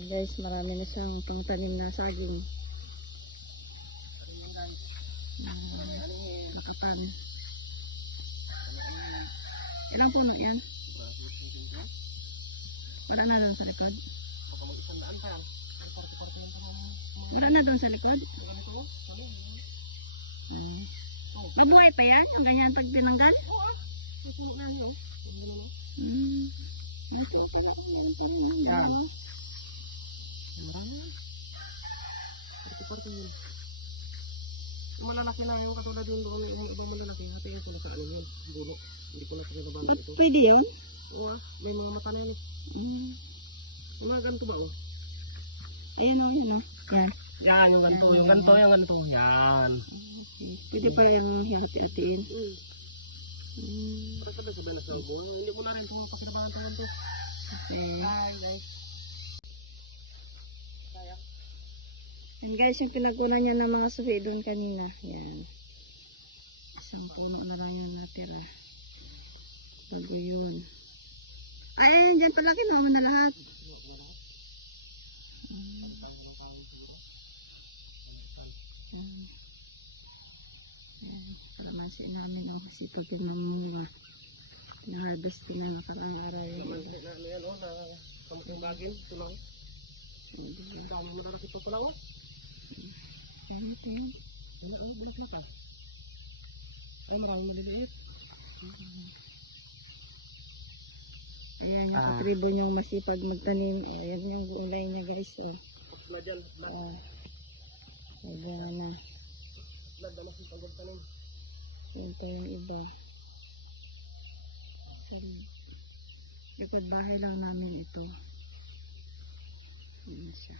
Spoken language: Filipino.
Guys, marami na siyang pangtanim na saging. Nakapal. Ilang puno yan? Wala na doon sa likod? Wala na doon sa likod? Mabuhay pa yan? Yung ganyan pag tinanggal? Oo. Puno na nyo. Yan. Malalaki na yung katulad yung doon, yung iba malalaki. Hati yung sila sa ano yun, bulok. Hindi ko na pinagabalan ito. Pwede yun? Oo, may mga mata na yan. Mga ganito ba oh? Ayan o, yun o. Yan. Yan, yung ganito, yung ganito, yung ganito. Yan. Pwede pa yung hati-hatiin. Para pala sa balas na buwan. Hindi ko na rin kung pakinabahan ito ganito. Okay. Hi guys. Yan guys, yung pinagkunan niya ng mga sufi doon kanina. Yan. Isang puno na lang yung natira. Bago yun. Ay, dyan pala kinuha na lahat. Kalamansi namin ang kasipag yung mga na-harvest ko na nakakalaray. Kalamansi na ano yan o, na kamuting bagin. Ito lang. Ang dami malalaki pa pala o. Ang bilis na ka. Ay, maraming maliliit. Ayan yung katribo niyong masipag magtanim. Ayan yung gulay niya guys. Ayan na. Masipag magtanim. Ayan pa yung iba. Likod bahay lang namin ito. Ayan siya.